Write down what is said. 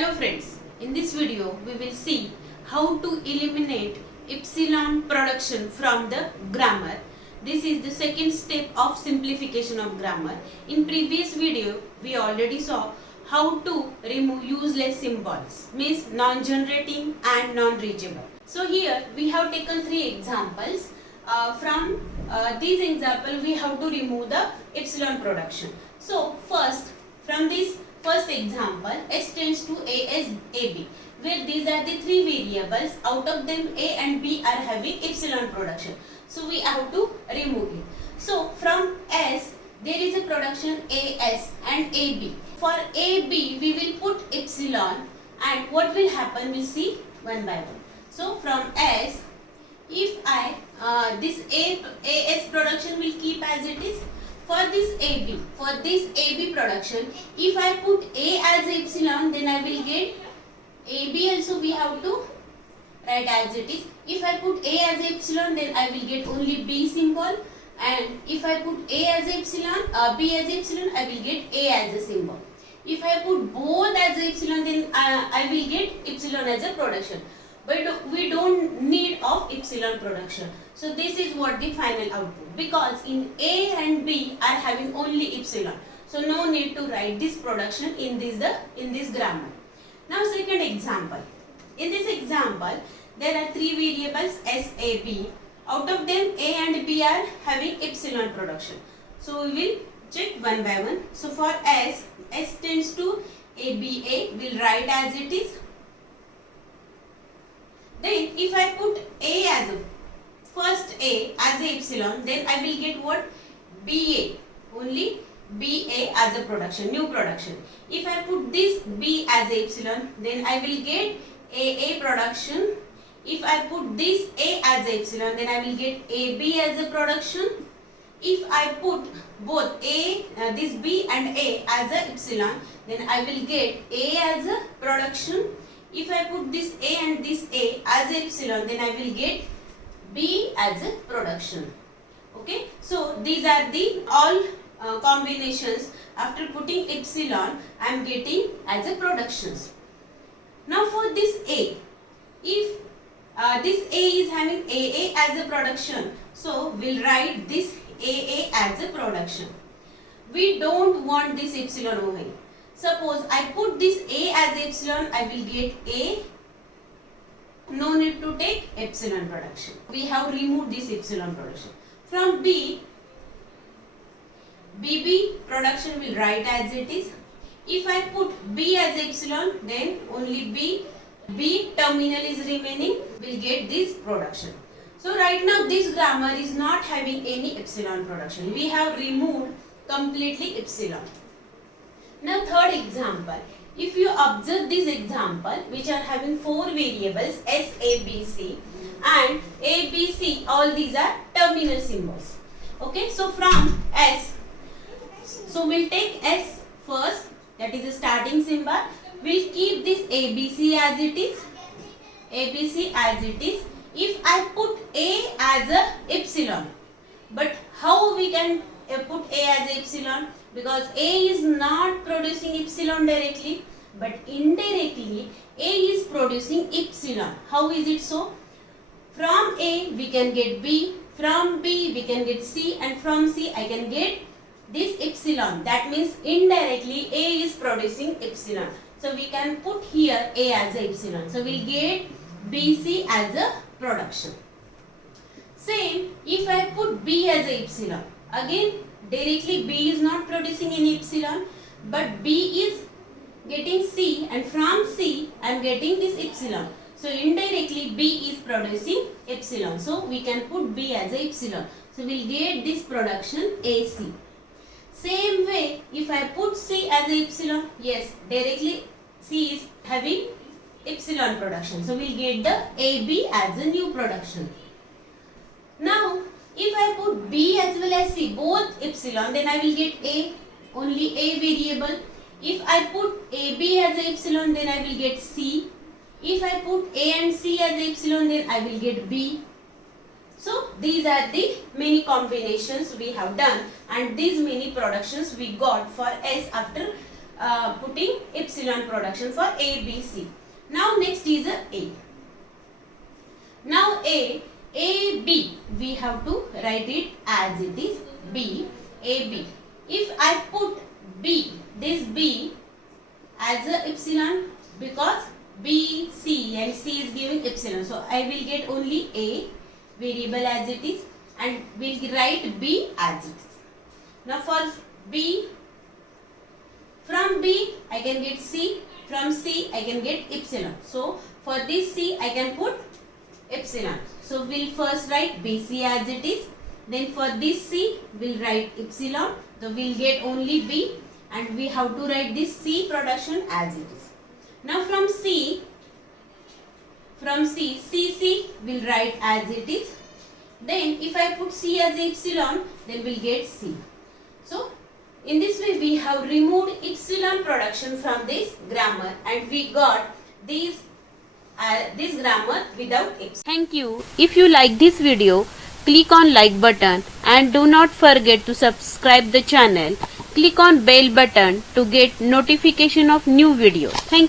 Hello friends, in this video we will see how to eliminate epsilon production from the grammar. This is the second step of simplification of grammar. In previous video we already saw how to remove useless symbols, means non-generating and non-reachable. So here we have taken three examples. From these examples we have to remove the epsilon production. So first, from this first example, S tends to A as AB, where these are the three variables. Out of them A and B are having epsilon production. So we have to remove it. So from S there is a production AS and AB. For AB we will put epsilon, and what will happen we'll see one by one. So from S, if I this AS production will keep as it is. For this AB production, if I put A as epsilon, then I will get AB also we have to write as it is. If I put A as epsilon, then I will get only B symbol, and if I put A as epsilon, B as epsilon, I will get A as a symbol. If I put both as epsilon, then I will get epsilon as a production. But we don't need of epsilon production. So this is what the final output, because in A and B are having only epsilon. So no need to write this production in this grammar. Now second example. In this example there are three variables S, A, B. Out of them A and B are having epsilon production. So we will check one by one. So for S tends to ABA, we'll write as it is. Then if I put A as a first A as a epsilon, then I will get what? BA, only BA as a production, new production. If I put this B as a epsilon, then I will get AA production. If I put this A as a epsilon, then I will get AB as a production. If I put both this B and A as a epsilon, then I will get A as a production. If I put this A and this A as epsilon, then I will get B as a production. Okay, so these are the all combinations. After putting epsilon, I am getting as a productions. Now for this A, if this A is having AA as a production, so we'll write this AA as a production. We don't want this epsilon over here. Suppose I put this A as epsilon, I will get A. No need to take epsilon production. We have removed this epsilon production. From B, BB production will write as it is. If I put B as epsilon, then only B terminal is remaining, will get this production. So right now this grammar is not having any epsilon production. We have removed completely epsilon. Now third example, if you observe this example, which are having four variables S, A, B, C, and A, B, C, all these are terminal symbols. Okay, so from S, so we'll take S first, that is the starting symbol. We'll keep this A, B, C as it is. A, B, C as it is. If I put A as a epsilon, but how we can put A as epsilon? Because A is not producing epsilon directly, but indirectly A is producing epsilon. How is it so? From A we can get B, from B we can get C, and from C I can get this epsilon. That means indirectly A is producing epsilon. So we can put here A as a epsilon. So we'll get BC as a production. Same, if I put B as a epsilon, again directly B is not producing any epsilon, but B is getting C, and from C I am getting this epsilon. So indirectly B is producing epsilon. So we can put B as a epsilon. So we will get this production AC. Same way, if I put C as a epsilon, yes, directly C is having epsilon production. So we will get the AB as a new production. Now if I put B as well as C, both epsilon, then I will get A, only A variable. If I put AB as a epsilon, then I will get C. If I put A and C as a epsilon, then I will get B. So these are the many combinations we have done, and these many productions we got for S after putting epsilon production for A, B, C. Now next is A. Now A, B, we have to write it as it is, B, A, B. If I put B, this B as a epsilon, because B, C and C is giving epsilon, so I will get only A variable as it is and will write B as it is. Now for B, from B I can get C, from C I can get epsilon. So for this C I can put epsilon. So we'll first write BC as it is. Then for this C we'll write epsilon. So we'll get only B and we have to write this C production as it is. Now from C, CC will write as it is. Then if I put C as epsilon, then we'll get C. So in this way we have removed epsilon production from this grammar and we got this grammar without epsilon. Thank you. If you like this video, click on like button and do not forget to subscribe the channel. Click on bell button to get notification of new videos. Thank you.